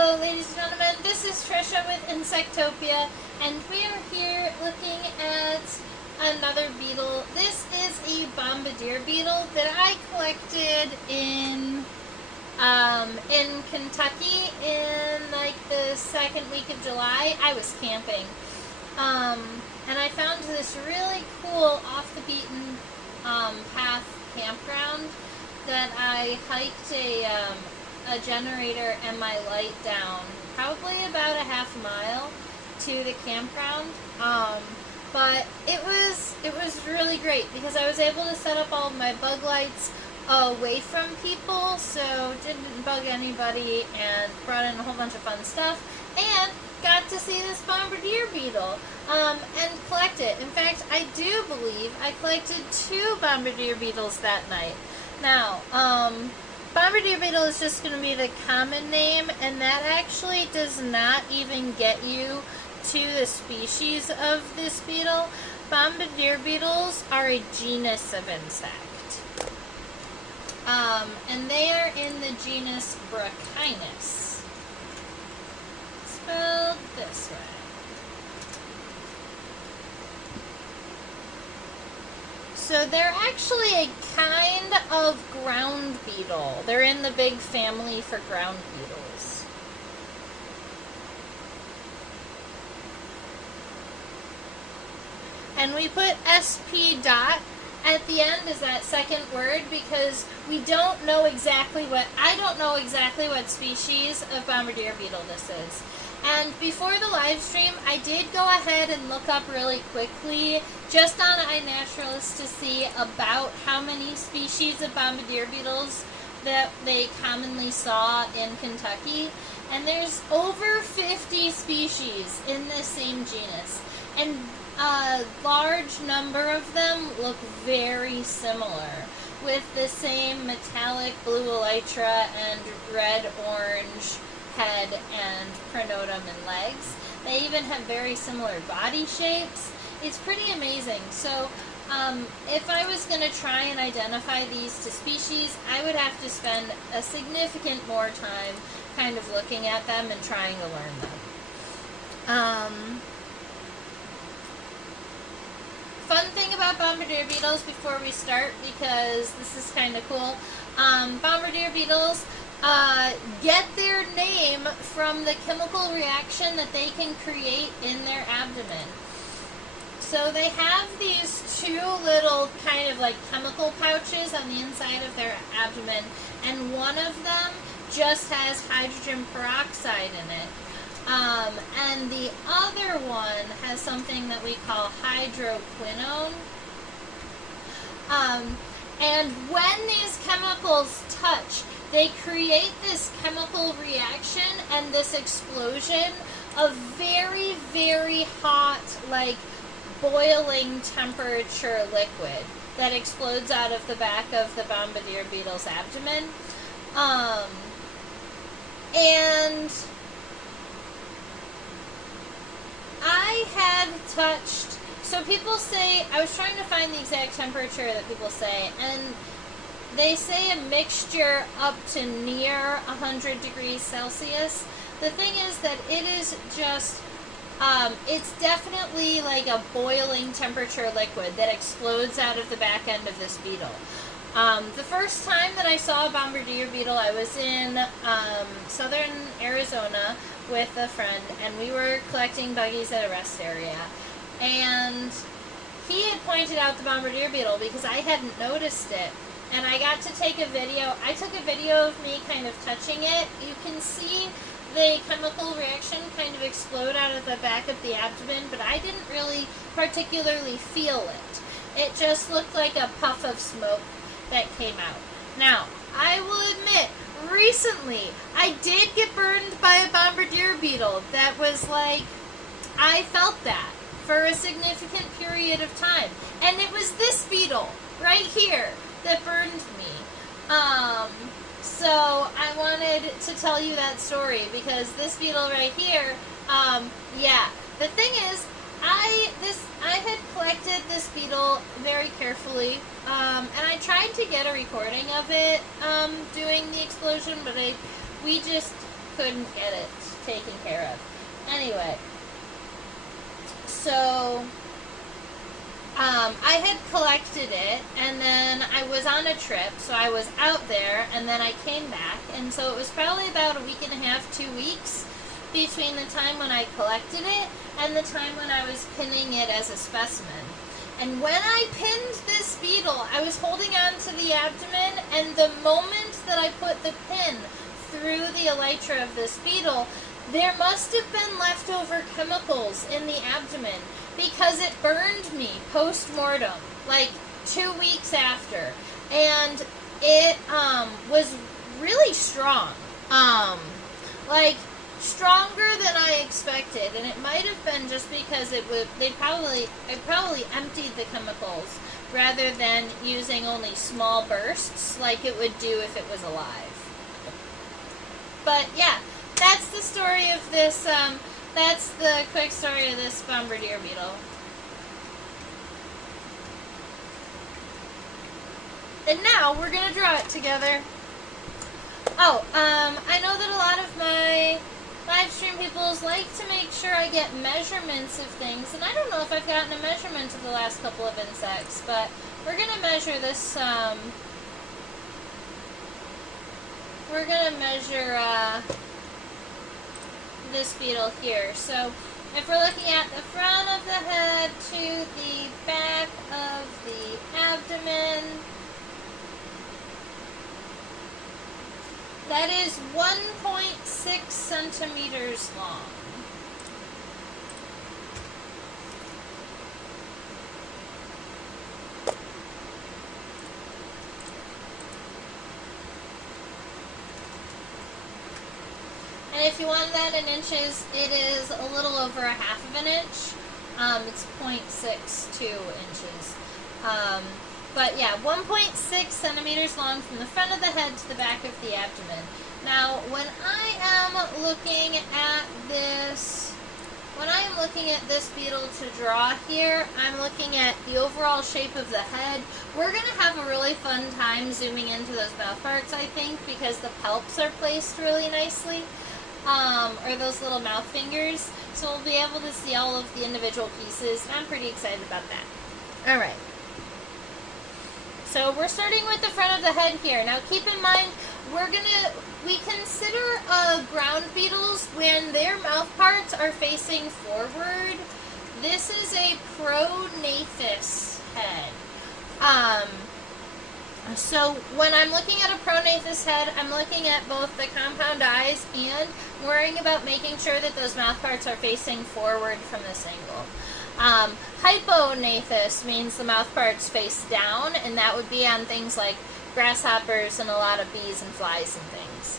Hello ladies and gentlemen, this is Trisha with Insectopia, and we are here looking at another beetle. This is a Bombardier beetle that I collected in Kentucky in like the second week of July. I was camping, and I found this really cool off the beaten path campground that I hiked a generator and my light down probably about a half mile to the campground, but it was really great because I was able to set up all of my bug lights away from people, so didn't bug anybody, and brought in a whole bunch of fun stuff, and got to see this Bombardier beetle and collect it. In fact, I do believe I collected 2 Bombardier beetles that night. Now, Bombardier beetle is just going to be the common name, and that actually does not even get you to the species of this beetle. Bombardier beetles are a genus of insect. And they are in the genus Brachinus. Spelled this way. So they're actually a kind of ground beetle. They're in the big family for ground beetles. And we put SP dot at the end as that second word because we don't know exactly I don't know exactly what species of Bombardier beetle this is. And before the live stream, I did go ahead and look up really quickly, just on iNaturalist, to see about how many species of Bombardier beetles that they commonly saw in Kentucky. And there's over 50 species in this same genus. And a large number of them look very similar, with the same metallic blue elytra and red-orange head and pronotum and legs. They even have very similar body shapes. It's pretty amazing. So if I was going to try and identify these to species, I would have to spend a significant more time kind of looking at them and trying to learn them. Fun thing about Bombardier beetles before we start, because this is kind of cool, Bombardier beetles get their name from the chemical reaction that they can create in their abdomen. So they have these 2 little kind of like chemical pouches on the inside of their abdomen, and one of them just has hydrogen peroxide in it. And the other one has something that we call hydroquinone. And when these chemicals touch, they create this chemical reaction and this explosion of very, very hot, like boiling temperature liquid that explodes out of the back of the Bombardier beetle's abdomen. And I had touched, so people say, I was trying to find the exact temperature that people say, and they say a mixture up to near 100 degrees Celsius. The thing is that it is just, it's definitely like a boiling temperature liquid that explodes out of the back end of this beetle. The first time that I saw a Bombardier beetle, I was in southern Arizona with a friend, and we were collecting buggies at a rest area. And he had pointed out the Bombardier beetle because I hadn't noticed it. And I got to take a video. I took a video of me kind of touching it. You can see the chemical reaction kind of explode out of the back of the abdomen, but I didn't really particularly feel it. It just looked like a puff of smoke that came out. Now, I will admit, recently, I did get burned by a Bombardier beetle that was like, I felt that for a significant period of time. And it was this beetle right here that burned me. So I wanted to tell you that story because this beetle right here, yeah. The thing is, I had collected this beetle very carefully, and I tried to get a recording of it doing the explosion, but we just couldn't get it taken care of. Anyway, so I had collected it, and then I was on a trip, so I was out there, and then I came back, and so it was probably about a week and a half, 2 weeks, between the time when I collected it and the time when I was pinning it as a specimen. And when I pinned this beetle, I was holding on to the abdomen, and the moment that I put the pin through the elytra of this beetle, there must have been leftover chemicals in the abdomen, because it burned me post-mortem, like 2 weeks after. And it was really strong. Like, stronger than I expected, and it might have been just because I probably emptied the chemicals rather than using only small bursts like it would do if it was alive. But yeah, that's the story of this, that's the quick story of this Bombardier beetle. And now we're gonna draw it together. Oh, I know that a lot of my live stream peoples like to make sure I get measurements of things, and I don't know if I've gotten a measurement of the last couple of insects, but we're gonna measure this, we're gonna measure, this beetle here. So, if we're looking at the front of the head to the back of the abdomen, that is 1.6 centimeters long. And if you want that in inches, it is a little over a half of an inch. It's 0.62 inches. But yeah, 1.6 centimeters long from the front of the head to the back of the abdomen. Now, when I am looking at this beetle to draw here, I'm looking at the overall shape of the head. We're going to have a really fun time zooming into those mouth parts, I think, because the palps are placed really nicely. Or those little mouth fingers. So we'll be able to see all of the individual pieces, and I'm pretty excited about that. Alright. So we're starting with the front of the head here. Now keep in mind, we consider ground beetles when their mouth parts are facing forward. This is a pronathus head. So when I'm looking at a pronathus head, I'm looking at both the compound eyes and worrying about making sure that those mouth parts are facing forward from this angle. Hyponathus means the mouth parts face down, and that would be on things like grasshoppers and a lot of bees and flies and things.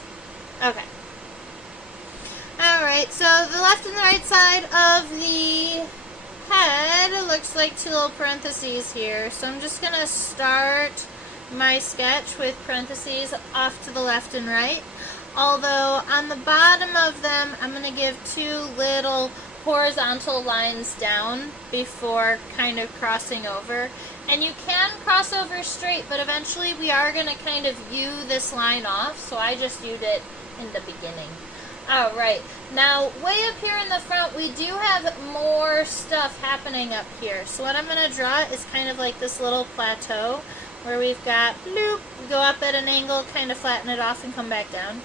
Okay. Alright, so the left and the right side of the head looks like two little parentheses here. So I'm just going to start my sketch with parentheses off to the left and right. Although on the bottom of them, I'm going to give two little horizontal lines down before kind of crossing over. And you can cross over straight, but eventually we are going to kind of U this line off, so I just U'd it in the beginning. Alright, now way up here in the front, we do have more stuff happening up here. So what I'm going to draw is kind of like this little plateau where we've got, bloop, go up at an angle, kind of flatten it off and come back down.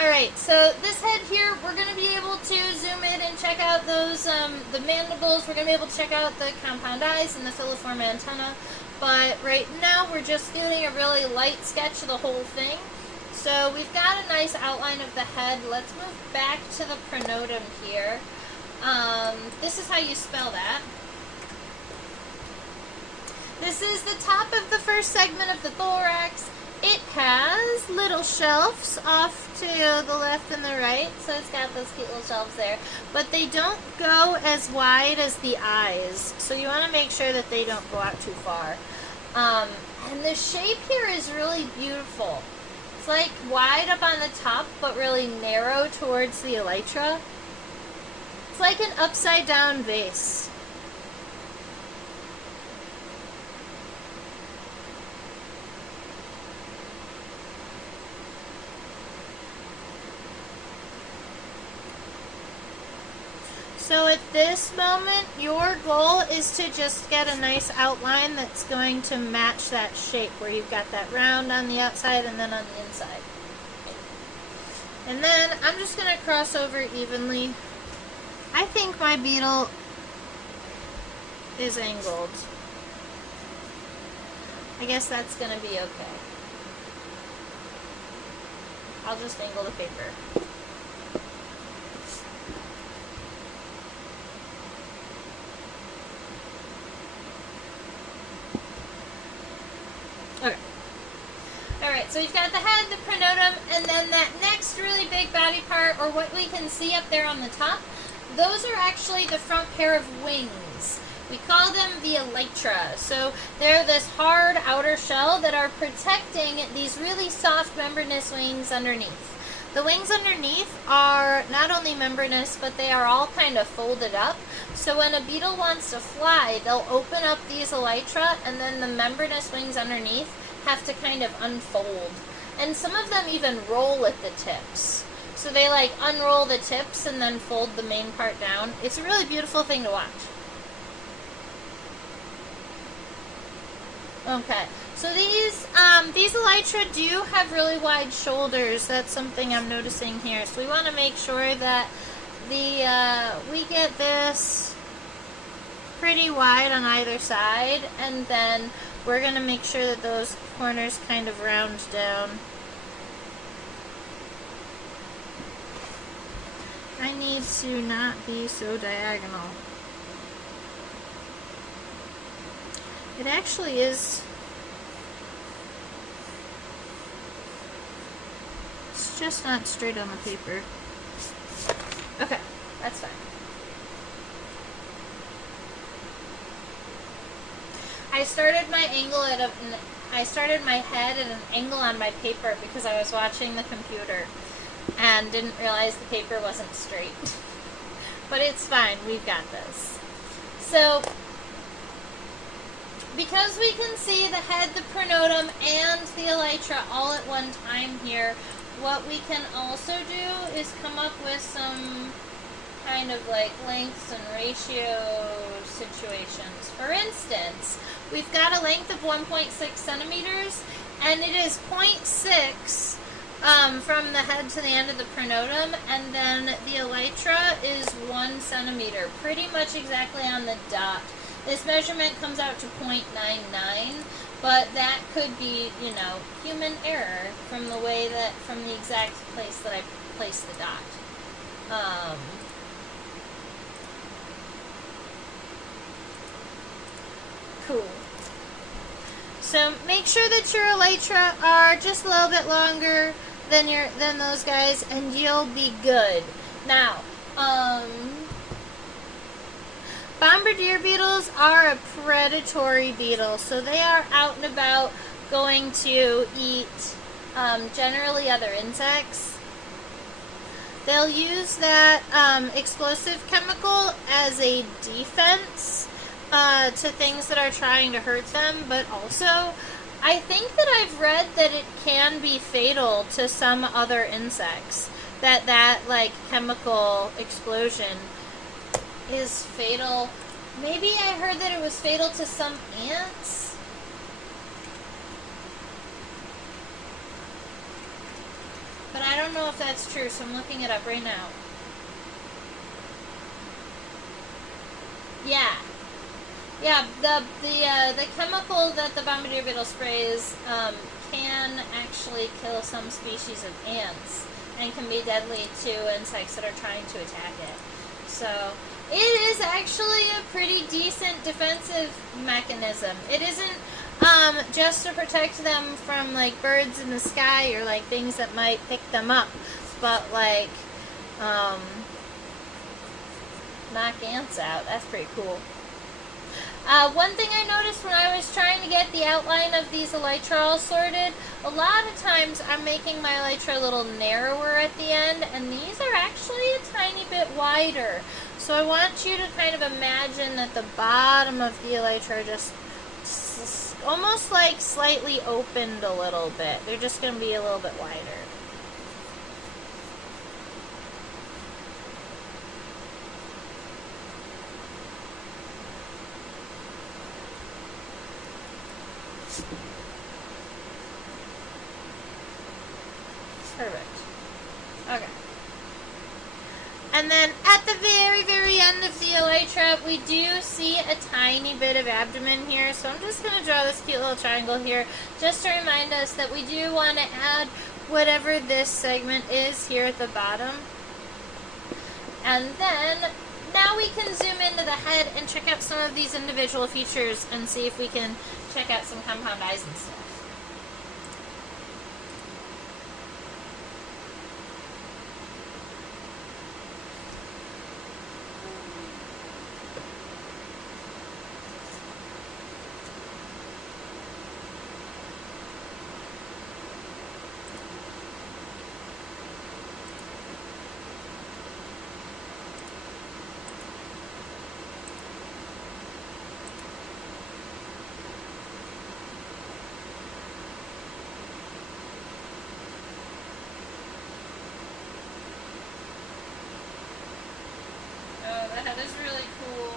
Alright, so this head here, we're going to be able to zoom in and check out those, the mandibles. We're going to be able to check out the compound eyes and the filiform antenna. But right now, we're just doing a really light sketch of the whole thing. So we've got a nice outline of the head. Let's move back to the pronotum here. This is how you spell that. This is the top of the first segment of the thorax. It has little shelves off to the left and the right, so it's got those cute little shelves there. But they don't go as wide as the eyes, so you want to make sure that they don't go out too far. And the shape here is really beautiful. It's like wide up on the top, but really narrow towards the elytra. It's like an upside down vase. So at this moment, your goal is to just get a nice outline that's going to match that shape where you've got that round on the outside and then on the inside. And then I'm just going to cross over evenly. I think my beetle is angled. I guess that's going to be okay. I'll just angle the paper. Okay. Alright, so we've got the head, the pronotum, and then that next really big body part, or what we can see up there on the top, those are actually the front pair of wings. We call them the elytra. So they're this hard outer shell that are protecting these really soft membranous wings underneath. The wings underneath are not only membranous, but they are all kind of folded up. So when a beetle wants to fly, they'll open up these elytra, and then the membranous wings underneath have to kind of unfold. And some of them even roll at the tips. So they like unroll the tips and then fold the main part down. It's a really beautiful thing to watch. Okay, so these elytra do have really wide shoulders. That's something I'm noticing here. So we want to make sure that we get this pretty wide on either side, and then we're going to make sure that those corners kind of round down. I need to not be so diagonal. It actually is. It's just not straight on the paper. Okay, that's fine. I started my head at an angle on my paper because I was watching the computer and didn't realize the paper wasn't straight. But it's fine, we've got this. So, because we can see the head, the pronotum, and the elytra all at one time here, what we can also do is come up with some kind of like lengths and ratio situations. For instance, we've got a length of 1.6 centimeters, and it is 0.6 from the head to the end of the pronotum, and then the elytra is 1 centimeter, pretty much exactly on the dot. This measurement comes out to 0.99, but that could be, you know, human error from the way that, from the exact place that I placed the dot. Cool. So make sure that your elytra are just a little bit longer than those guys, and you'll be good. Now, Bombardier beetles are a predatory beetle, so they are out and about going to eat generally other insects. They'll use that explosive chemical as a defense to things that are trying to hurt them, but also I think that I've read that it can be fatal to some other insects, that like chemical explosion is fatal. Maybe I heard that it was fatal to some ants. But I don't know if that's true, so I'm looking it up right now. Yeah. Yeah, the chemical that the Bombardier beetle sprays can actually kill some species of ants and can be deadly to insects that are trying to attack it. So it is actually a pretty decent defensive mechanism. It isn't just to protect them from like birds in the sky or like things that might pick them up, but like knock ants out. That's pretty cool. One thing I noticed when I was trying to get the outline of these elytra all sorted, a lot of times I'm making my elytra a little narrower at the end, and these are actually a tiny bit wider. So I want you to kind of imagine that the bottom of the elytra are just almost like slightly opened a little bit. They're just going to be a little bit wider. Perfect. Okay. And then at the very, very end of the elytra, we do see a tiny bit of abdomen here. So I'm just going to draw this cute little triangle here just to remind us that we do want to add whatever this segment is here at the bottom. And then now we can zoom into the head and check out some of these individual features and see if we can check out some compound eyes and stuff. That is really cool.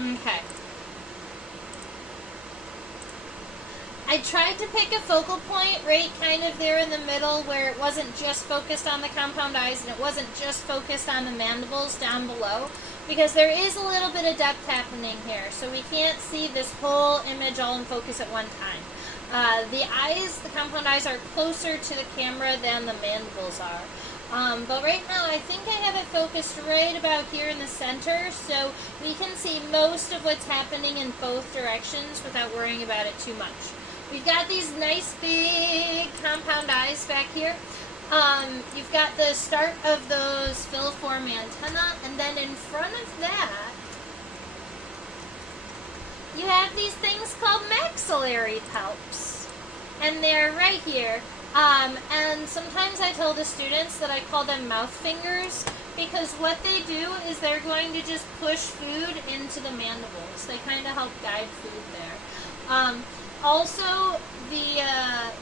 Okay. I tried to pick a focal point right kind of there in the middle where it wasn't just focused on the compound eyes and it wasn't just focused on the mandibles down below, because there is a little bit of depth happening here, so we can't see this whole image all in focus at one time. The eyes, the compound eyes, are closer to the camera than the mandibles are. But right now I think I have it focused right about here in the center, so we can see most of what's happening in both directions without worrying about it too much. We've got these nice big compound eyes back here. You've got the start of those filiform antennae, and then in front of that you have these things called maxillary palps, and they're right here. And sometimes I tell the students that I call them mouth fingers, because what they do is they're going to just push food into the mandibles. They kind of help guide food there. Also, the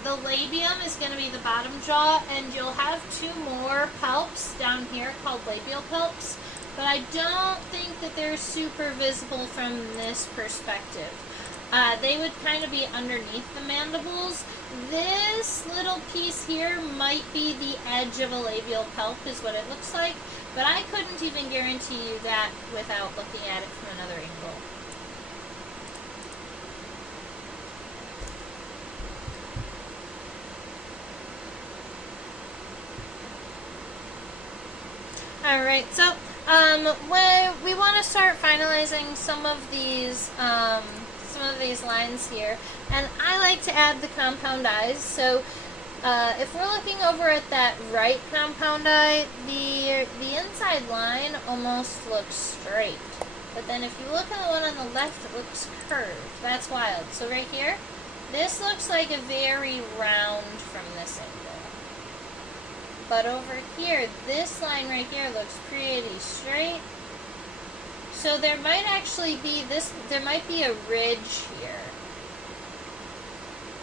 labium is going to be the bottom jaw, and you'll have two more palps down here called labial palps, but I don't think that they're super visible from this perspective. They would kind of be underneath the mandibles. This little piece here might be the edge of a labial palp is what it looks like, but I couldn't even guarantee you that without looking at it from another angle. Alright, so we want to start finalizing some of these lines here, and I like to add the compound eyes. So if we're looking over at that right compound eye, the inside line almost looks straight, but then if you look at the one on the left, it looks curved. That's wild. So right here, this looks like a very round from this angle. But over here, this line right here looks pretty straight. So there might actually be there might be a ridge here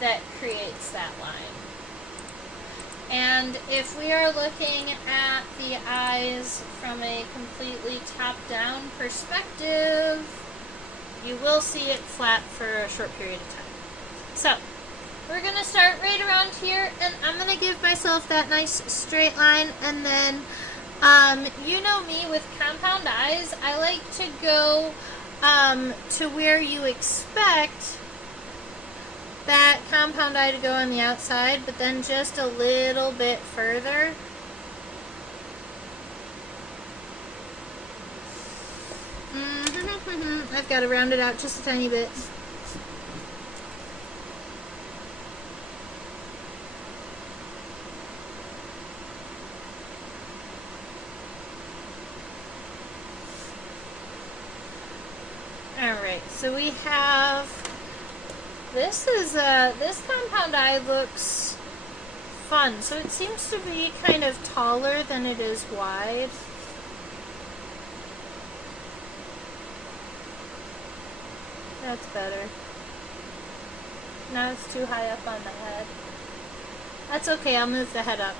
that creates that line. And if we are looking at the eyes from a completely top-down perspective, you will see it flat for a short period of time. So we're going to start right around here, and I'm going to give myself that nice straight line, and then, you know me, with compound eyes, I like to go to where you expect that compound eye to go on the outside, but then just a little bit further. I've got to round it out just a tiny bit. Alright, so we have, this compound eye looks fun. So it seems to be kind of taller than it is wide. That's better. Now it's too high up on the head. That's okay, I'll move the head up.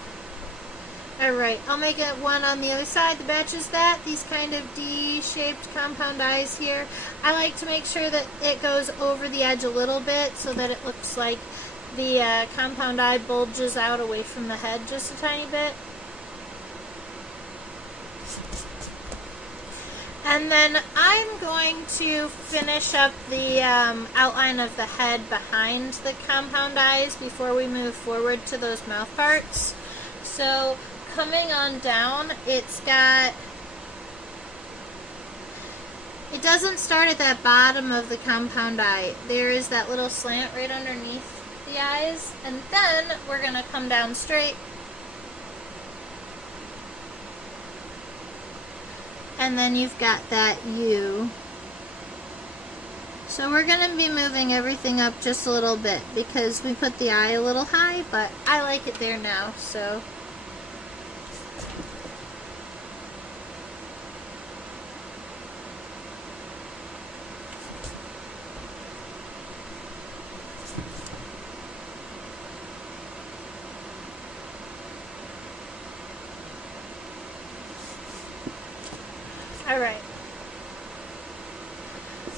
Alright, I'll make it one on the other side that matches that. These kind of D-shaped compound eyes here. I like to make sure that it goes over the edge a little bit so that it looks like the compound eye bulges out away from the head just a tiny bit. And then I'm going to finish up the outline of the head behind the compound eyes before we move forward to those mouth parts. So coming on down, it doesn't start at that bottom of the compound eye. There is that little slant right underneath the eyes, and then we're going to come down straight. And then you've got that U. So we're going to be moving everything up just a little bit because we put the eye a little high, but I like it there now, so. Alright.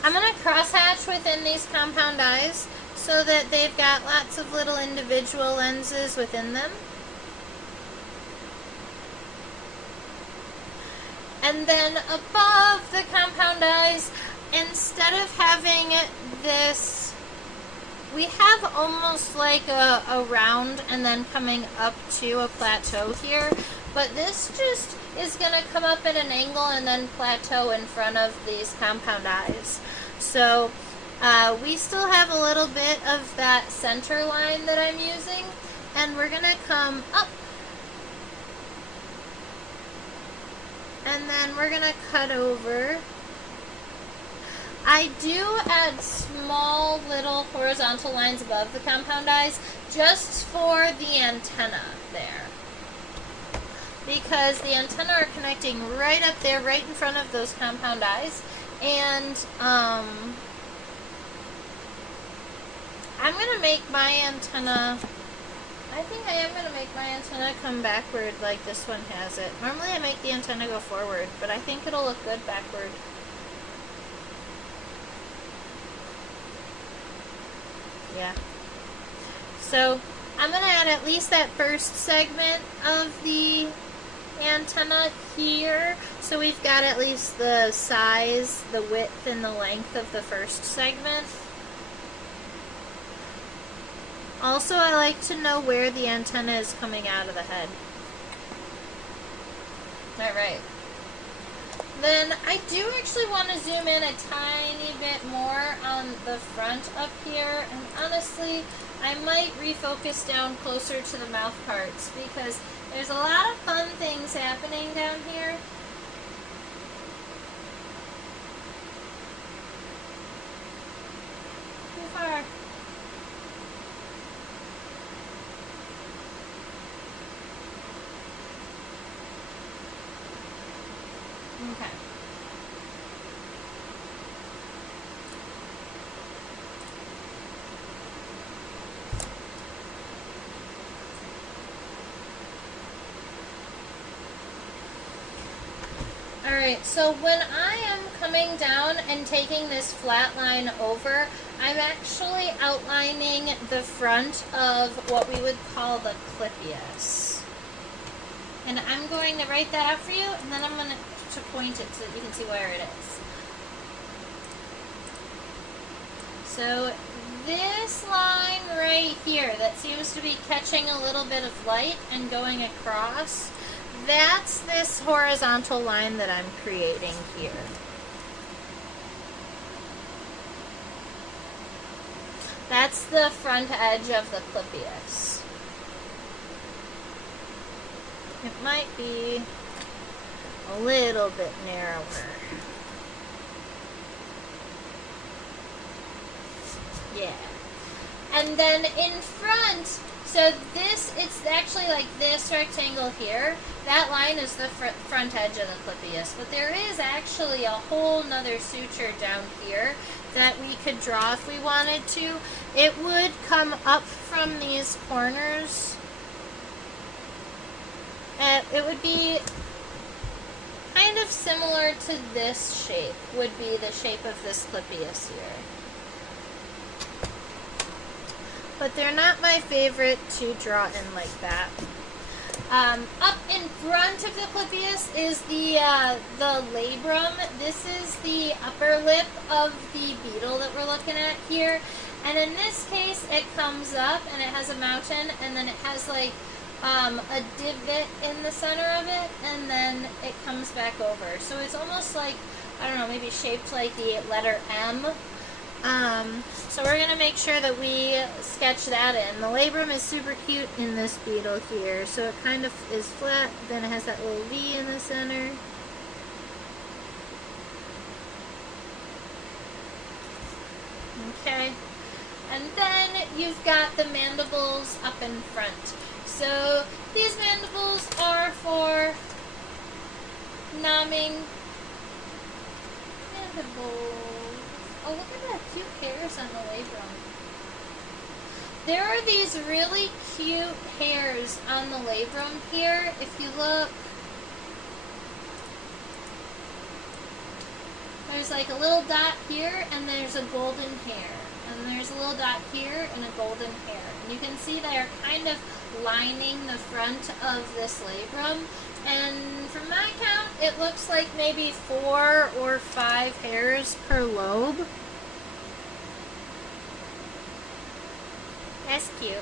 I'm going to crosshatch within these compound eyes so that they've got lots of little individual lenses within them. And then above the compound eyes, instead of having this, we have almost like a round and then coming up to a plateau here. But this just is going to come up at an angle and then plateau in front of these compound eyes. So we still have a little bit of that center line that I'm using, and we're going to come up. And then we're going to cut over. I do add small little horizontal lines above the compound eyes just for the antenna there. Because the antenna are connecting right up there, right in front of those compound eyes. And I'm going to make my antenna, I think I am going to make my antenna come backward like this one has it. Normally I make the antenna go forward, but I think it'll look good backward. Yeah. So I'm going to add at least that first segment of the antenna here, so we've got at least the size, the width, and the length of the first segment. Also, I like to know where the antenna is coming out of the head. Alright. Then I do actually want to zoom in a tiny bit more on the front up here, and honestly, I might refocus down closer to the mouth parts because there's a lot of fun things happening down here. Too far. Okay. Alright, so when I am coming down and taking this flat line over, I'm actually outlining the front of what we would call the clipius. And I'm going to write that out for you, and then I'm going to point it so that you can see where it is. So this line right here that seems to be catching a little bit of light and going across, that's this horizontal line that I'm creating here. That's the front edge of the clipius. It might be a little bit narrower. Yeah. And then in front, so this, it's actually like this rectangle here. That line is the front edge of the Clypeus. But there is actually a whole nother suture down here that we could draw if we wanted to. It would come up from these corners. It would be kind of similar to this shape, would be the shape of this Clypeus here. But they're not my favorite to draw in like that. Up in front of the Clypeus is the labrum. This is the upper lip of the beetle that we're looking at here. And in this case, it comes up and it has a mountain, and then it has like a divot in the center of it, and then it comes back over. So it's almost like, I don't know, maybe shaped like the letter M. So we're going to make sure that we sketch that in. The labrum is super cute in this beetle here. So it kind of is flat, then it has that little V in the center. Okay. And then you've got the mandibles up in front. So these mandibles are for nomming. Mandibles. Oh, look at that cute hairs on the labrum. There are these really cute hairs on the labrum here. If you look, there's like a little dot here, and there's a golden hair. And there's a little dot here and a golden hair. And you can see they're kind of lining the front of this labrum. And from my count, it looks like maybe 4 or 5 hairs per lobe. That's cute.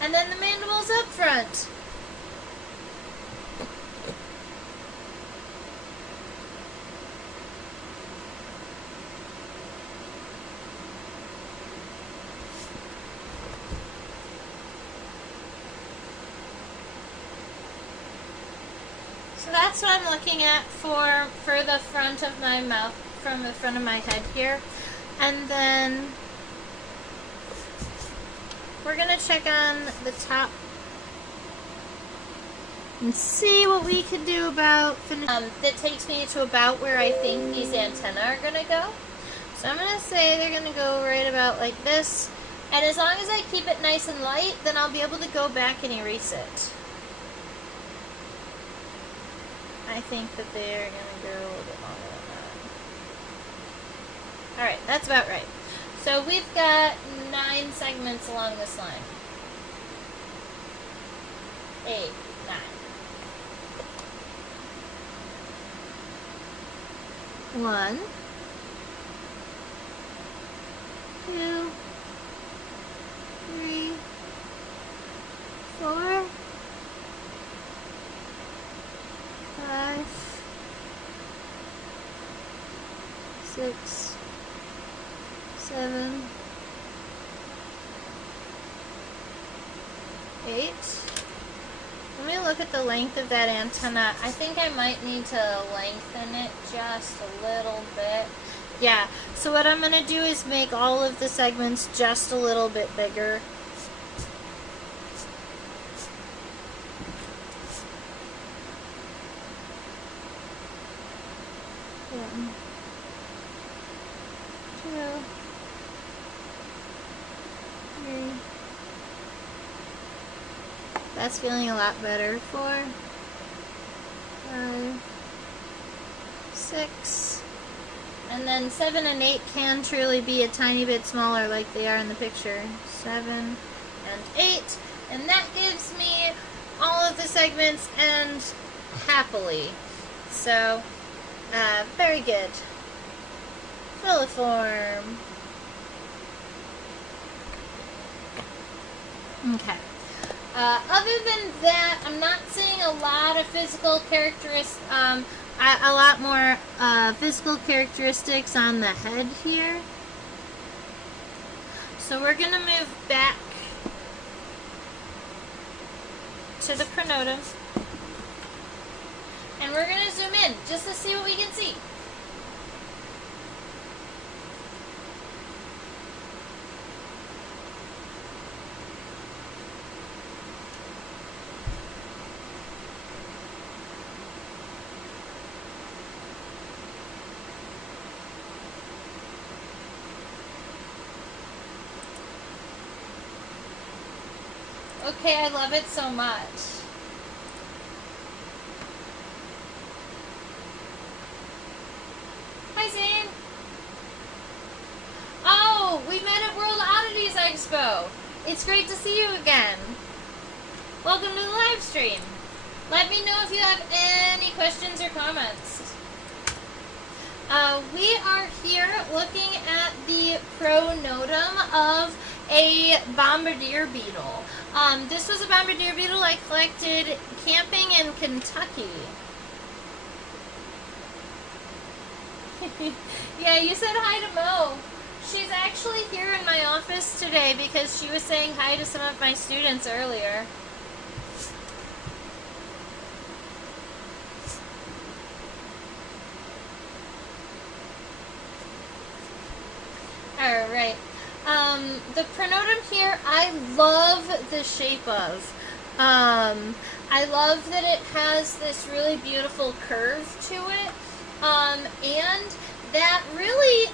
And then the mandibles up front. So that's what I'm looking at for the front of my mouth, from the front of my head here. And then we're going to check on the top and see what we can do about that takes me to about where I think these antennae are going to go. So I'm going to say they're going to go right about like this. And as long as I keep it nice and light, then I'll be able to go back and erase it. I think that they're going to go a little bit longer than that. Alright, that's about right. So we've got 9 segments along this line. 8, 9. 1, 2, 3, 4, 5, 6, 7, 8. Let me look at the length of that antenna. I think I might need to lengthen it just a little bit. Yeah, so what I'm going to do is make all of the segments just a little bit bigger. One, 2, 3. That's feeling a lot better. 4, 5, 6. And then 7 and 8 can truly be a tiny bit smaller like they are in the picture. 7 and 8. And that gives me all of the segments and happily. So, very good. Filiform. Okay. Other than that, I'm not seeing a lot of physical characteristics, a lot more physical characteristics on the head here. So we're going to move back to the pronotum. And we're going to zoom in just to see what we can see. Okay, I love it so much. Hi, Zane. Oh, we met at World Oddities Expo. It's great to see you again. Welcome to the live stream. Let me know if you have any questions or comments. We are here looking at the pronotum of a Bombardier beetle. This was a Bombardier beetle I collected camping in Kentucky. Yeah, you said hi to Mo. She's actually here in my office today because she was saying hi to some of my students earlier. Alright. The pronotum here, I love the shape of. I love that it has this really beautiful curve to it. And that really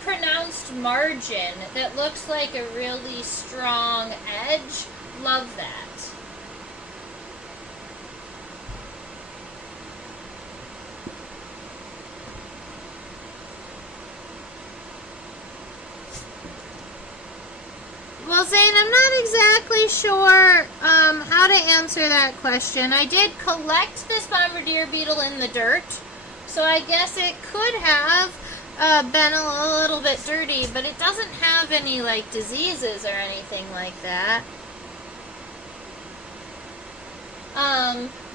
pronounced margin that looks like a really strong edge. Love that. Well, Zane, I'm not exactly sure how to answer that question. I did collect this Bombardier beetle in the dirt, so I guess it could have been a little bit dirty, but it doesn't have any, like, diseases or anything like that.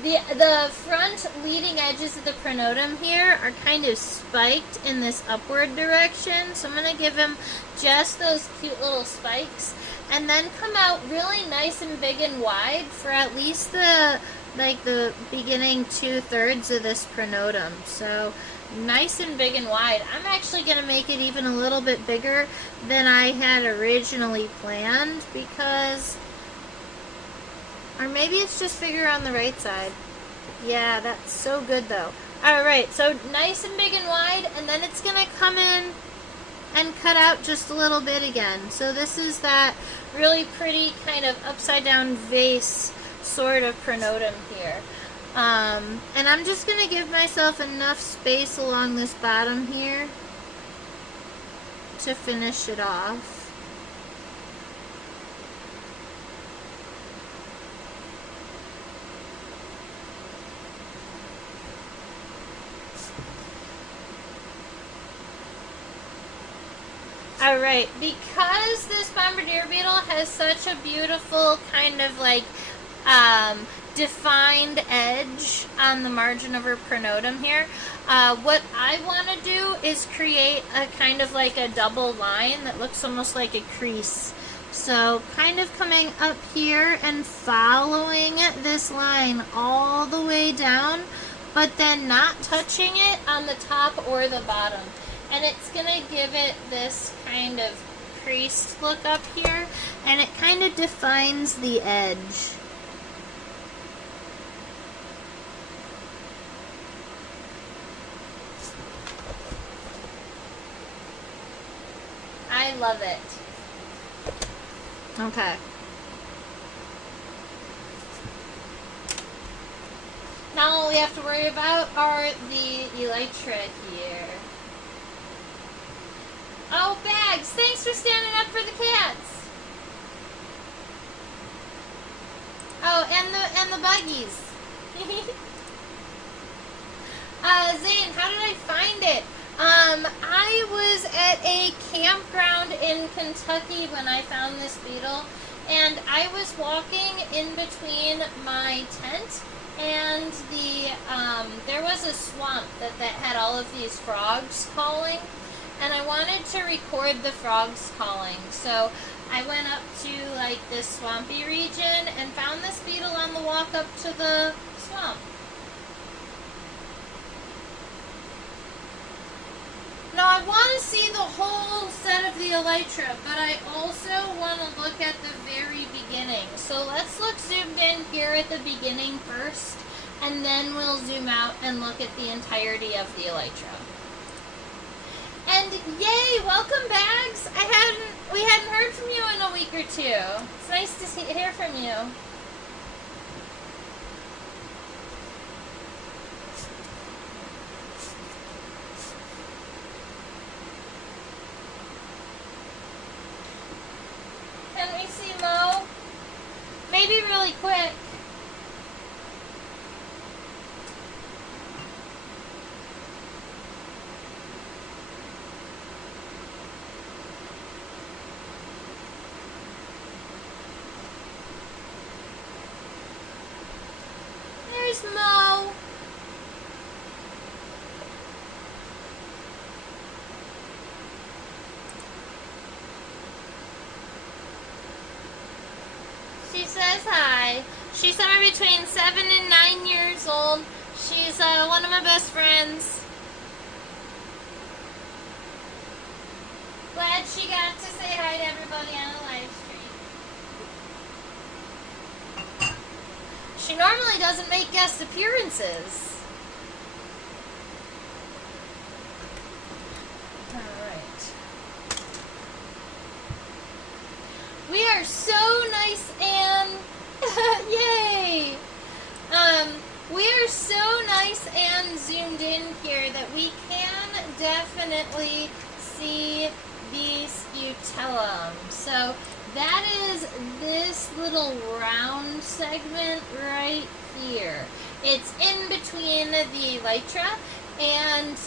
The front leading edges of the pronotum here are kind of spiked in this upward direction, so I'm going to give him just those cute little spikes, and then come out really nice and big and wide for at least the beginning 2/3 of this pronotum. So nice and big and wide. I'm actually going to make it even a little bit bigger than I had originally planned because, or maybe it's just bigger on the right side. Yeah, that's so good though. Alright, so nice and big and wide, and then it's going to come in and cut out just a little bit again. So this is that really pretty kind of upside down vase sort of pronotum here. And I'm just going to give myself enough space along this bottom here to finish it off. Alright, because this Bombardier beetle has such a beautiful kind of like defined edge on the margin of her pronotum here, what I want to do is create a kind of like a double line that looks almost like a crease. So kind of coming up here and following this line all the way down, but then not touching it on the top or the bottom. And it's going to give it this kind of creased look up here, and it kind of defines the edge. I love it. Okay. Now all we have to worry about are the elytra here. Oh, Bags, thanks for standing up for the cats. Oh, and the buggies. Zane, how did I find it? I was at a campground in Kentucky when I found this beetle, and I was walking in between my tent and the, there was a swamp that had all of these frogs calling. And I wanted to record the frogs calling, so I went up to like this swampy region and found this beetle on the walk up to the swamp. Now I want to see the whole set of the elytra, but I also want to look at the very beginning. So let's look zoomed in here at the beginning first, and then we'll zoom out and look at the entirety of the elytra. And yay, welcome Bags. I We hadn't heard from you in a week or two. It's nice to hear from you. Can we see Mo? Maybe really quick. There's Mo. She says hi. She's somewhere between 7 and 9 years old. She's one of my best friends. Glad she got to say hi to everybody on the live stream. She normally doesn't make guest appearances. Alright. We are so nice and yay! We are so nice and zoomed in here that we can definitely see the scutellum. So that is this little round segment right here. It's in between the elytra, and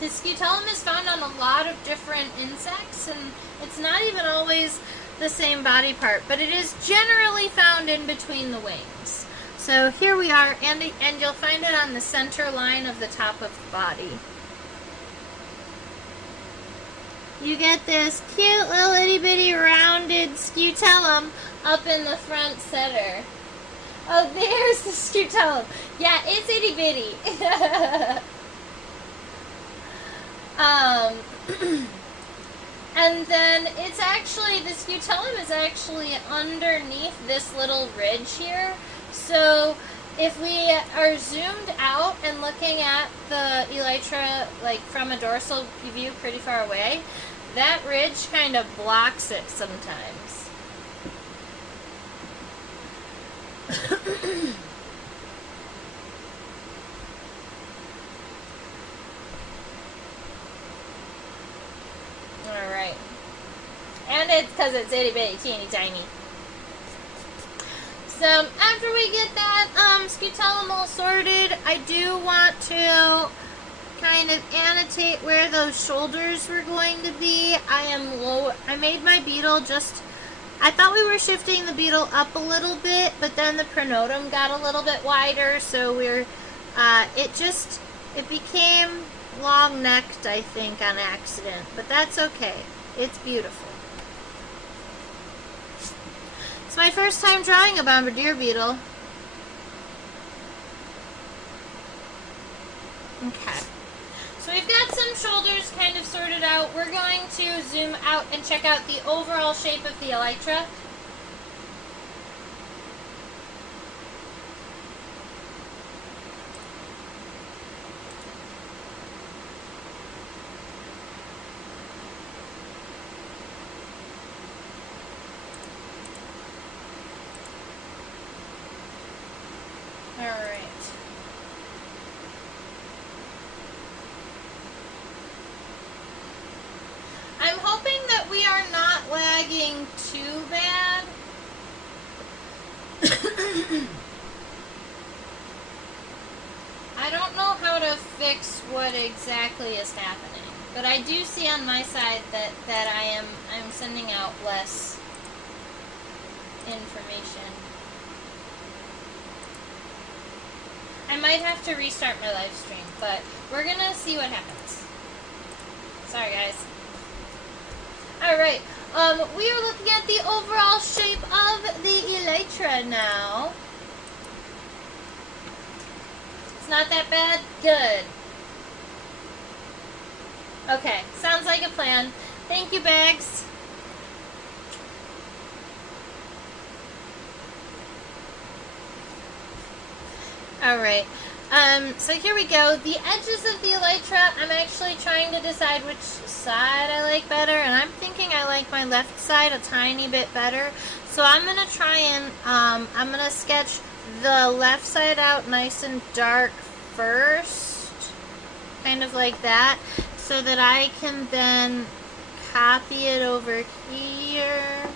the scutellum is found on a lot of different insects, and it's not even always the same body part, but it is generally found in between the wings. So here we are, and you'll find it on the center line of the top of the body. You get this cute little itty bitty rounded scutellum up in the front center. Oh, there's the scutellum. Yeah, it's itty bitty. And then it's actually, the scutellum is actually underneath this little ridge here. So if we are zoomed out and looking at the elytra like from a dorsal view pretty far away, that ridge kind of blocks it sometimes. Alright. And it's because it's itty bitty, teeny tiny. So after we get that scutellum all sorted, I do want to kind of annotate where those shoulders were going to be. I made my beetle just, I thought we were shifting the beetle up a little bit, but then the pronotum got a little bit wider, so it became long-necked, I think, on accident, but that's okay. It's beautiful. It's my first time drawing a Bombardier beetle. Okay. So we've got some shoulders kind of sorted out. We're going to zoom out and check out the overall shape of the elytra. Alright. I'm hoping that we are not lagging too bad. I don't know how to fix what exactly is happening, but I do see on my side that I'm sending out less information. I might have to restart my live stream, but we're gonna see what happens. Sorry, guys. Alright, we are looking at the overall shape of the elytra now. It's not that bad? Good. Okay, sounds like a plan. Thank you, Bags. Alright, So here we go. The edges of the elytra, I'm actually trying to decide which side I like better, and I'm thinking I like my left side a tiny bit better. So I'm going to try and, I'm going to sketch the left side out nice and dark first, kind of like that, so that I can then copy it over here.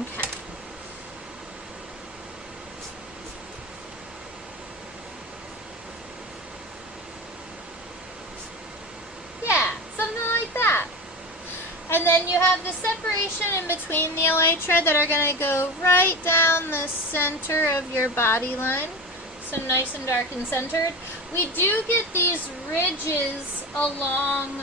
Okay. Yeah, something like that. And then you have the separation in between the elytra that are going to go right down the center of your body line. So nice and dark and centered. We do get these ridges along,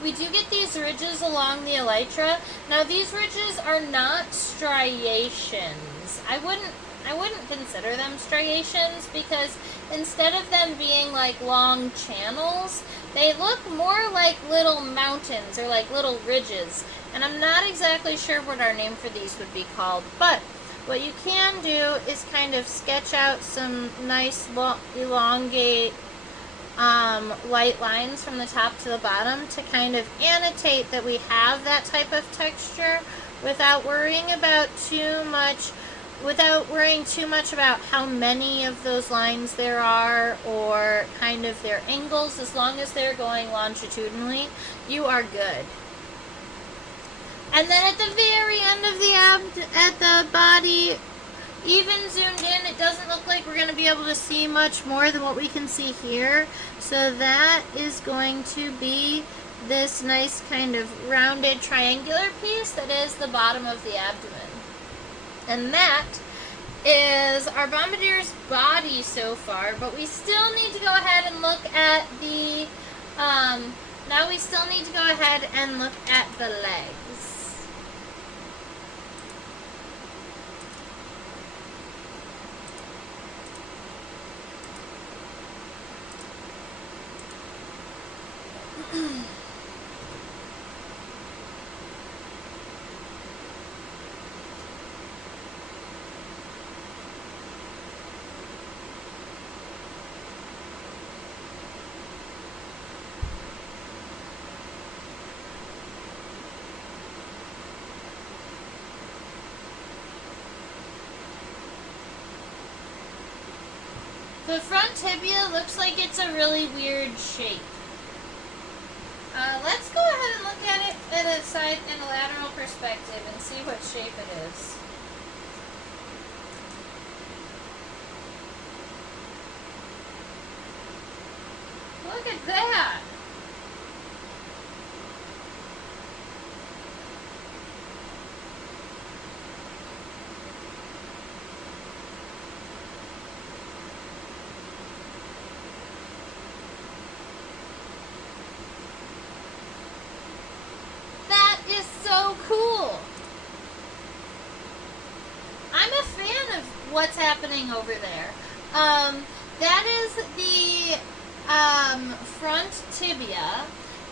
the elytra. Now these ridges are not striations. I wouldn't consider them striations because instead of them being like long channels, they look more like little mountains or like little ridges. And I'm not exactly sure what our name for these would be called, but what you can do is kind of sketch out some nice elongate light lines from the top to the bottom to kind of annotate that we have that type of texture without worrying too much about how many of those lines there are or kind of their angles. As long as they're going longitudinally, you are good. And then at the very end of the body, even zoomed in, it doesn't look like we're going to be able to see much more than what we can see here. So that is going to be this nice kind of rounded triangular piece that is the bottom of the abdomen. And that is our Bombardier's body so far, but we still need to go ahead and look at the, now we still need to go ahead and look at the legs. The front tibia looks like it's a really weird shape. Let's go ahead and look at it in a lateral perspective and see what shape it is. Look at that! So cool. I'm a fan of what's happening over there. That is the front tibia,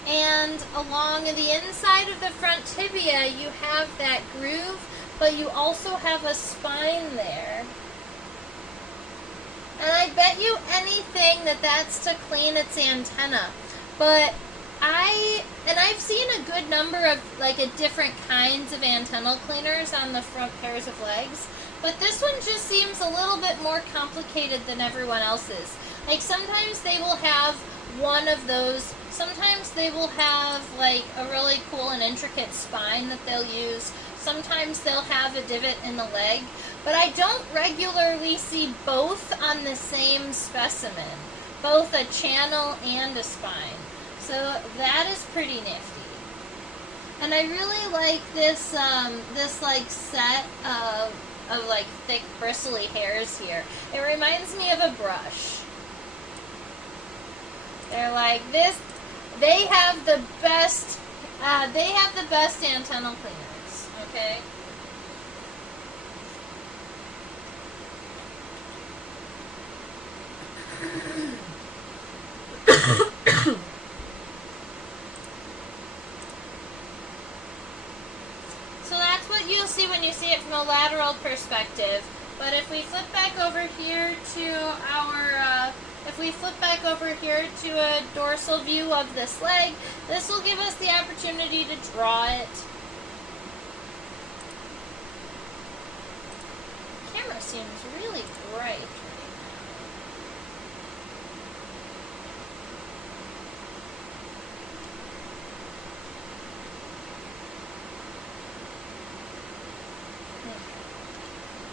and along the inside of the front tibia you have that groove, but you also have a spine there. And I bet you anything that that's to clean its antenna. But I've seen a good number of different kinds of antennal cleaners on the front pairs of legs, but this one just seems a little bit more complicated than everyone else's. Like sometimes they will have one of those, sometimes they will have like a really cool and intricate spine that they'll use, sometimes they'll have a divot in the leg, but I don't regularly see both on the same specimen, both a channel and a spine. So that is pretty nifty. And I really like this this like set of like thick bristly hairs here. It reminds me of a brush. They're like this. They have the best antennal cleaners, okay? a lateral perspective. But if we flip back over here to a dorsal view of this leg, this will give us the opportunity to draw it. The camera seems really bright.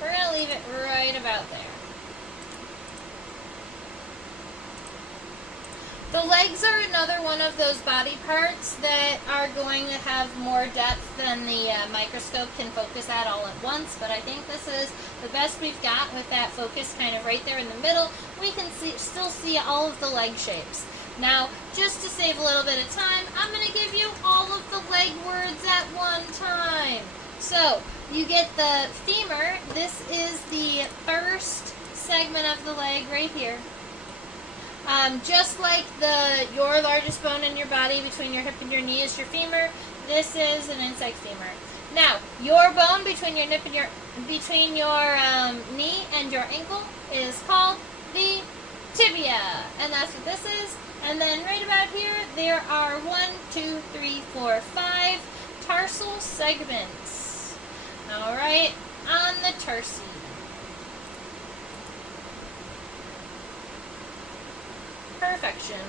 We're going to leave it right about there. The legs are another one of those body parts that are going to have more depth than the microscope can focus at all at once, but I think this is the best we've got with that focus kind of right there in the middle. We can still see all of the leg shapes. Now, just to save a little bit of time, I'm going to give you all of the leg words at one time. So, you get the femur. This is the first segment of the leg right here. Just like your largest bone in your body between your hip and your knee is your femur, this is an insect femur. Now, your bone between your knee and your ankle is called the tibia, and that's what this is. And then right about here, there are 1, 2, 3, 4, 5 tarsal segments. All right, on the tarsi. Perfection.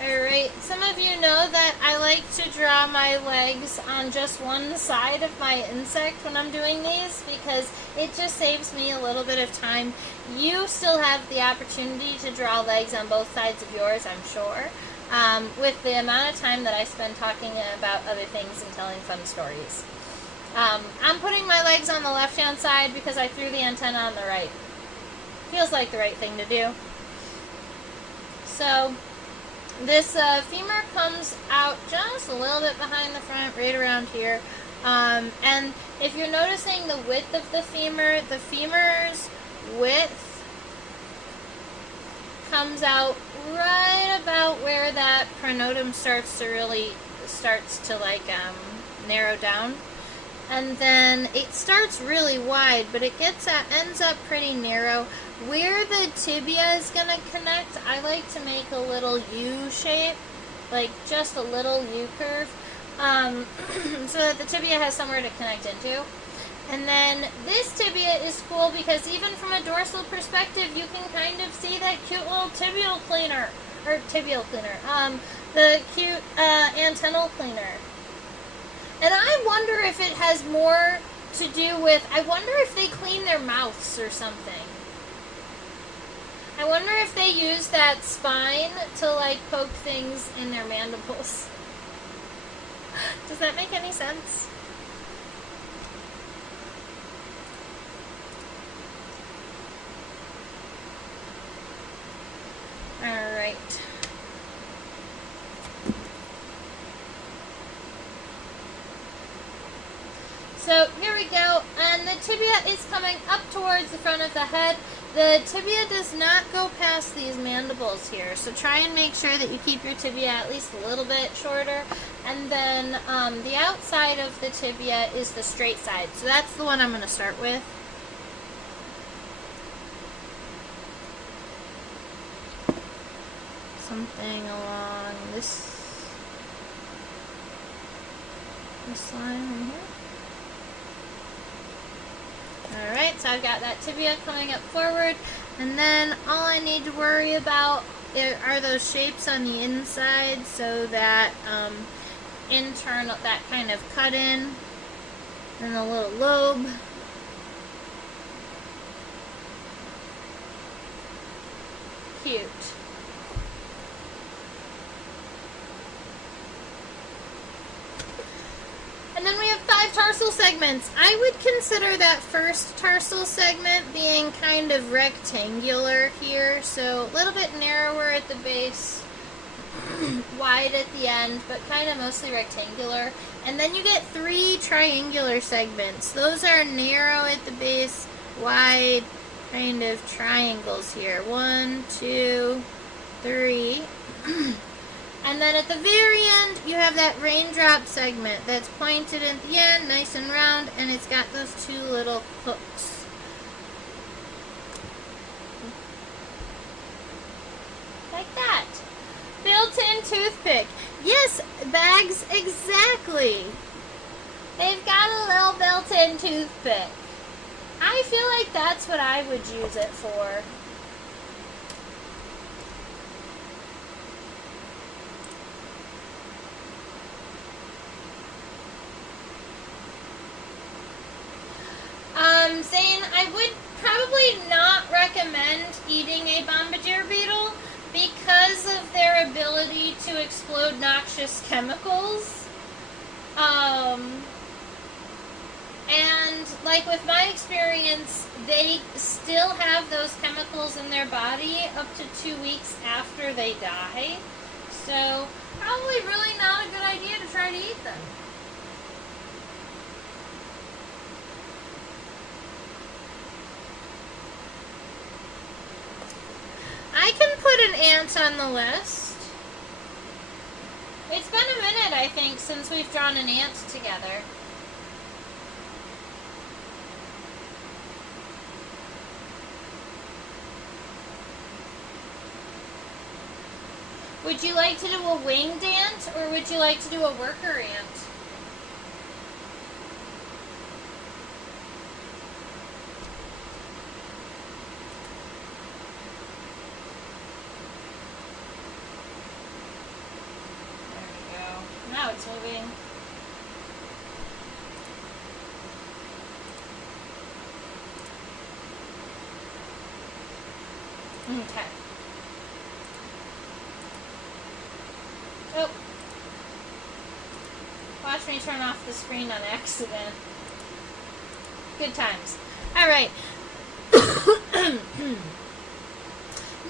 Alright, some of you know that I like to draw my legs on just one side of my insect when I'm doing these because it just saves me a little bit of time. You still have the opportunity to draw legs on both sides of yours, I'm sure, with the amount of time that I spend talking about other things and telling fun stories. I'm putting my legs on the left-hand side because I threw the antenna on the right. Feels like the right thing to do. So, this femur comes out just a little bit behind the front, right around here. And if you're noticing the width of the femur's width comes out right about where that pronotum starts to narrow down. And then it starts really wide, but it ends up pretty narrow. Where the tibia is going to connect, I like to make a little U shape, like just a little U curve, so that the tibia has somewhere to connect into. And then this tibia is cool because even from a dorsal perspective, you can kind of see that cute little tibial cleaner, the cute antennal cleaner. And I wonder if it has more to do with, I wonder if they clean their mouths or something. I wonder if they use that spine to, like, poke things in their mandibles. Does that make any sense? Alright. So here we go, and the tibia is coming up towards the front of the head. The tibia does not go past these mandibles here, so try and make sure that you keep your tibia at least a little bit shorter. And then the outside of the tibia is the straight side, so that's the one I'm going to start with. Something along this line right here. Alright, so I've got that tibia coming up forward, and then all I need to worry about are those shapes on the inside, so that internal, that kind of cut in, and a little lobe. Cute. And then we have 5 tarsal segments. I would consider that first tarsal segment being kind of rectangular here, so a little bit narrower at the base, wide at the end, but kind of mostly rectangular. And then you get 3 triangular segments. Those are narrow at the base, wide, kind of triangles here. 1, 2, 3. And then at the very end, you have that raindrop segment that's pointed at the end, nice and round, and it's got those two little hooks. Like that. Built-in toothpick. Yes, bags, exactly. They've got a little built-in toothpick. I feel like that's what I would use it for. Zane, I would probably not recommend eating a Bombardier beetle because of their ability to explode noxious chemicals. And like with my experience, they still have those chemicals in their body up to 2 weeks after they die. So probably really not a good idea to try to eat them. I can put an ant on the list. It's been a minute, I think, since we've drawn an ant together. Would you like to do a winged ant, or would you like to do a worker ant? Now it's moving. Okay. Oh. Watch me turn off the screen on accident. Good times. Alright.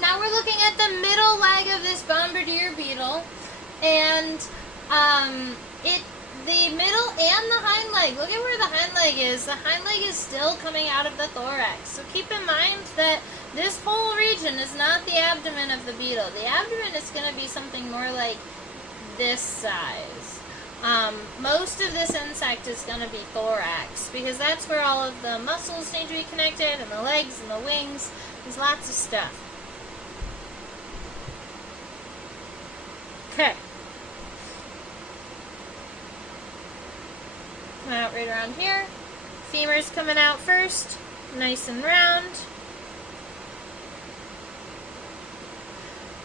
Now we're looking at the middle leg of this Bombardier beetle. And the middle and the hind leg, look at where the hind leg is. The hind leg is still coming out of the thorax. So keep in mind that this whole region is not the abdomen of the beetle. The abdomen is going to be something more like this size. Most of this insect is going to be thorax because that's where all of the muscles need to be connected, and the legs and the wings. There's lots of stuff. Okay. Out right around here. Femur's coming out first, nice and round.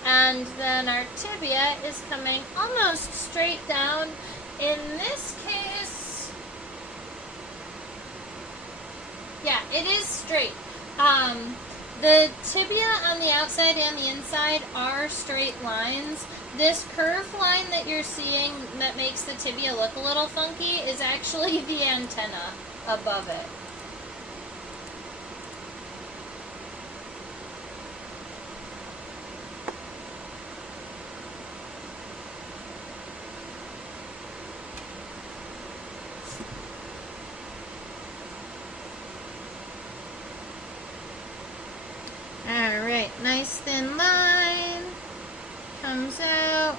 And then our tibia is coming almost straight down. In this case, yeah, it is straight. The tibia on the outside and the inside are straight lines. This curved line that you're seeing that makes the tibia look a little funky is actually the antenna above it. Alright, nice thin line. Comes out.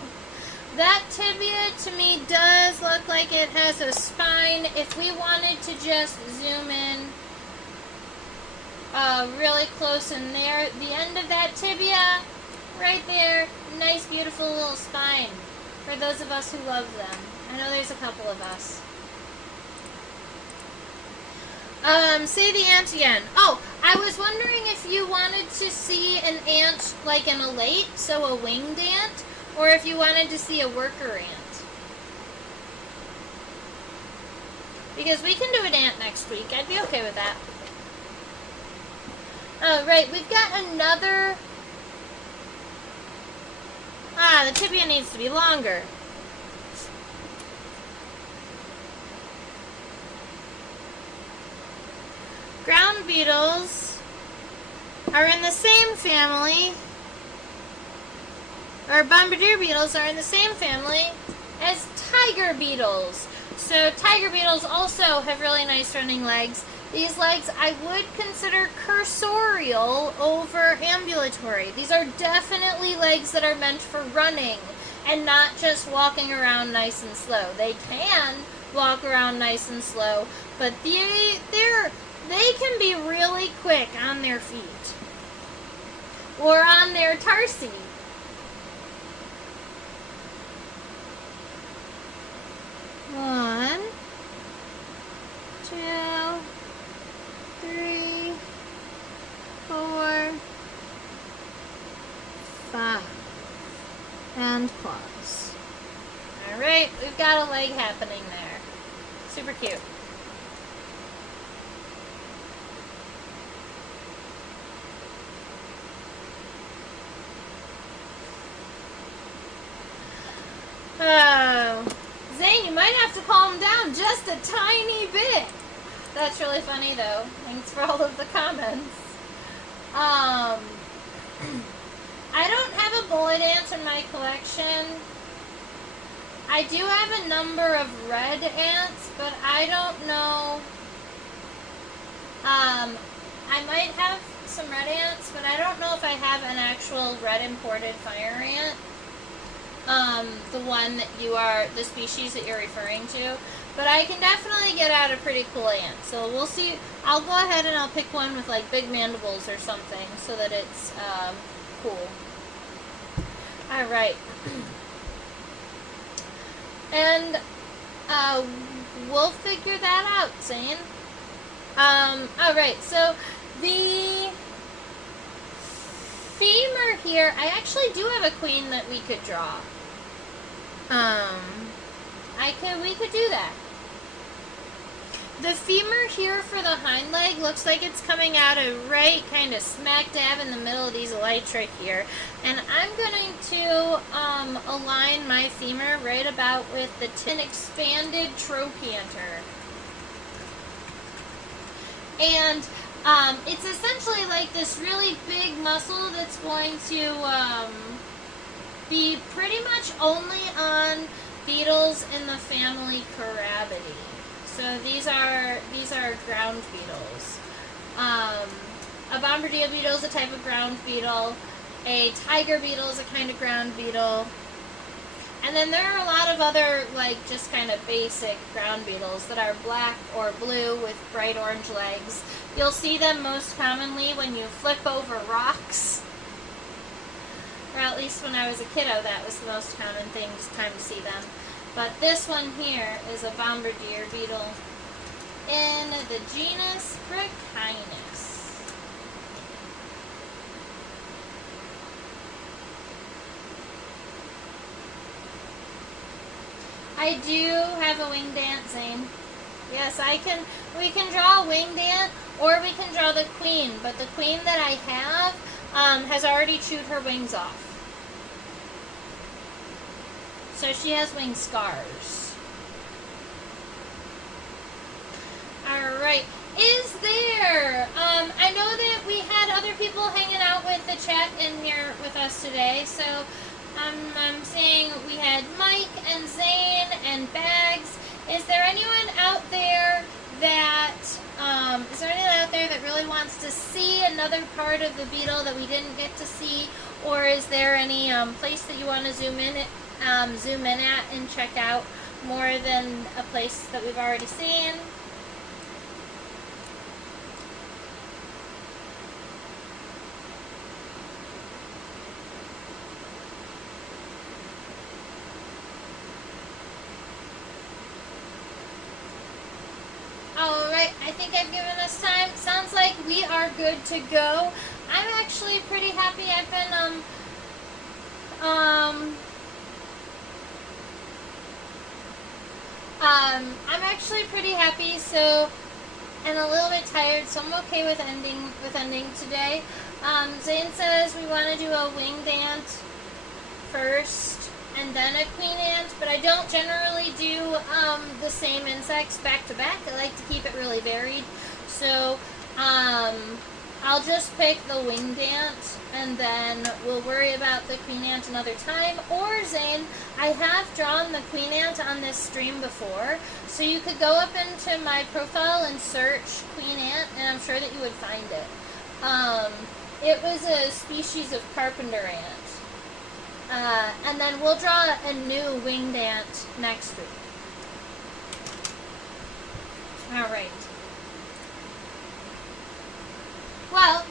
That tibia to me does look like it has a spine. If we wanted to just zoom in really close in there, the end of that tibia, right there, nice beautiful little spine for those of us who love them. I know there's a couple of us. Say the ant again. Oh, I was wondering if you wanted to see an ant like an elate, so a winged ant, or if you wanted to see a worker ant. Because we can do an ant next week. I'd be okay with that. Right, we've got another... the tibia needs to be longer. Ground beetles are in the same family, or Bombardier beetles are in the same family as tiger beetles. So tiger beetles also have really nice running legs. These legs I would consider cursorial over ambulatory. These are definitely legs that are meant for running. and not just walking around nice and slow. They can walk around nice and slow, but they can be really quick on their feet or on their tarsi. One, two, three, four, five, and claws. Alright, we've got a leg happening there. Super cute. Oh, Zane, you might have to calm down just a tiny bit. That's really funny, though. Thanks for all of the comments. I don't have a bullet ant in my collection. I do have a number of red ants, but I don't know. I might have some red ants, but I don't know if I have an actual red imported fire ant. The one that the species that you're referring to. But I can definitely get out a pretty cool ant. So we'll see. I'll go ahead and I'll pick one with like big mandibles or something so that it's cool. Alright. And we'll figure that out, Zane. Alright, so the femur here, I actually do have a queen that we could draw. We could do that. The femur here for the hind leg looks like it's coming out of right kind of smack dab in the middle of these elytra here. And I'm going to align my femur right about with the expanded trochanter. And it's essentially like this really big muscle that's going to be pretty much only on beetles in the family Carabidae. So these are ground beetles. A Bombardier beetle is a type of ground beetle. A tiger beetle is a kind of ground beetle. And then there are a lot of other, like, just kind of basic ground beetles that are black or blue with bright orange legs. You'll see them most commonly when you flip over rocks. Or at least when I was a kiddo, that was the most common time to see them. But this one here is a Bombardier beetle in the genus Brachinus. I do have a winged ant, Zane. Yes, we can draw a winged ant, or we can draw the queen, but the queen that I have has already chewed her wings off. So she has wing scars. Alright. Is there, I know that we had other people hanging out with the chat in here with us today, so I'm seeing we had Mike and Zane and Bags. Is there anyone out there that really wants to see another part of the beetle that we didn't get to see? Or is there any place that you want to zoom in at and check out more than a place that we've already seen? Alright, I think I've given us time. Sounds like we are good to go. I'm actually pretty happy. I've been I'm actually pretty happy, so, and a little bit tired, so I'm okay with ending today. Zane says we want to do a winged ant first, and then a queen ant, but I don't generally do the same insects back to back. I like to keep it really varied, so I'll just pick the winged ant, and then we'll worry about the queen ant another time. Or, Zane, I have drawn the queen ant on this stream before, so you could go up into my profile and search queen ant, and I'm sure that you would find it. It was a species of carpenter ant. And then we'll draw a new winged ant next week. Alright. Well,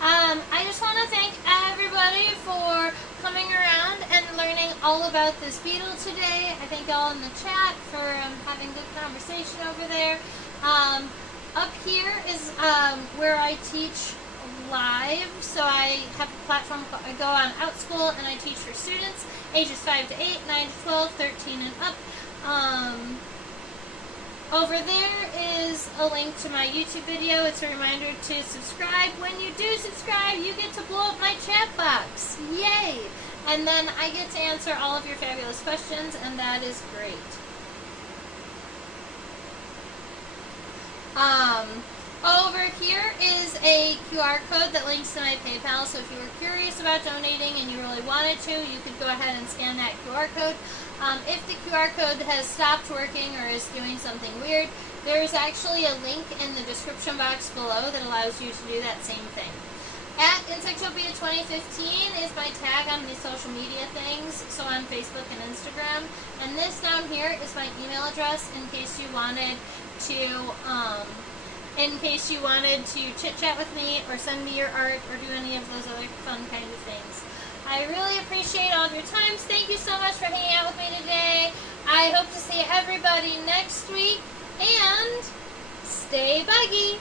I just want to thank everybody for coming around and learning all about this beetle today. I thank y'all in the chat for having good conversation over there. Up here is where I teach live. So I have a platform called, I go on OutSchool and I teach for students ages 5 to 8, 9 to 12, 13 and up. Over there is a link to my YouTube video. It's a reminder to subscribe. When you do subscribe, you get to blow up my chat box. Yay! And then I get to answer all of your fabulous questions, and that is great. Over here is a QR code that links to my PayPal, so if you were curious about donating and you really wanted to, you could go ahead and scan that QR code. If the QR code has stopped working or is doing something weird, there is actually a link in the description box below that allows you to do that same thing. At Insectopia 2015 is my tag on these social media things, so on Facebook and Instagram. And this down here is my email address in case you wanted to chit-chat with me or send me your art or do any of those other fun kind of things. I really appreciate all of your times. Thank you so much for hanging out with me today. I hope to see everybody next week, and stay buggy!